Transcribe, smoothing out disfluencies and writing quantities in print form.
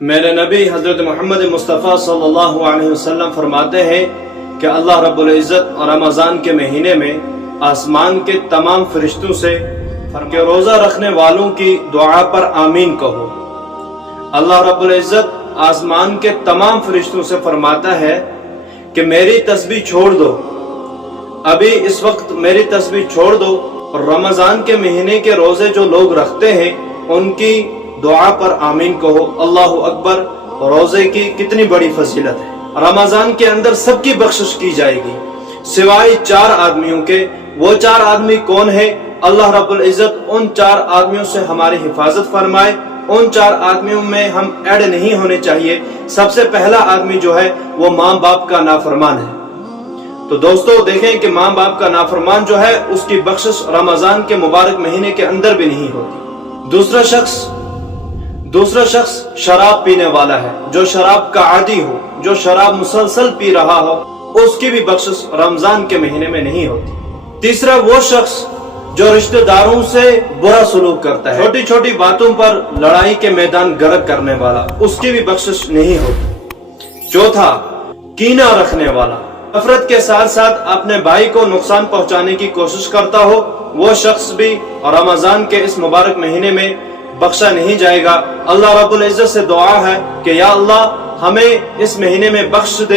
میرے نبی حضرت محمد مصطفیٰ صلی اللہ علیہ وسلم فرماتے ہیں کہ اللہ رب العزت رمضان کے مہینے میں آسمان کے تمام فرشتوں سے کہ روزہ رکھنے والوں کی دعا پر آمین کہو۔ اللہ رب العزت آسمان کے تمام فرشتوں سے فرماتا ہے کہ میری تسبیح چھوڑ دو، ابھی اس وقت میری تسبیح چھوڑ دو، اور رمضان کے مہینے کے روزے جو لوگ رکھتے ہیں ان کی دعا پر آمین کہو۔ اللہ اکبر، روزے کی کتنی بڑی فضیلت ہے۔ رمضان کے اندر سب کی بخشش کی جائے گی سوائے 4 آدمیوں کے۔ وہ 4 آدمی کون ہے؟ اللہ رب العزت ان 4 آدمیوں سے ہماری حفاظت فرمائے۔ ان 4 آدمیوں میں ہم ایڈ نہیں ہونے چاہیے۔ سب سے پہلا آدمی جو ہے وہ ماں باپ کا نافرمان ہے۔ تو دوستو دیکھیں کہ ماں باپ کا نافرمان جو ہے اس کی بخشش رمضان کے مبارک مہینے کے اندر بھی نہیں ہوتی۔ دوسرا شخص شراب پینے والا ہے، جو شراب کا عادی ہو، جو شراب مسلسل پی رہا ہو، اس کی بھی بخشش رمضان کے مہینے میں نہیں ہوتی۔ تیسرا وہ شخص جو رشتہ داروں سے برا سلوک کرتا ہے، چھوٹی چھوٹی باتوں پر لڑائی کے میدان گرک کرنے والا، اس کی بھی بخشش نہیں ہوتی۔ چوتھا، کینہ رکھنے والا، نفرت کے ساتھ ساتھ اپنے بھائی کو نقصان پہنچانے کی کوشش کرتا ہو، وہ شخص بھی رمضان کے اس مبارک مہینے میں بخشا نہیں جائے گا۔ اللہ رب العزت سے دعا ہے کہ یا اللہ ہمیں اس مہینے میں بخش دے۔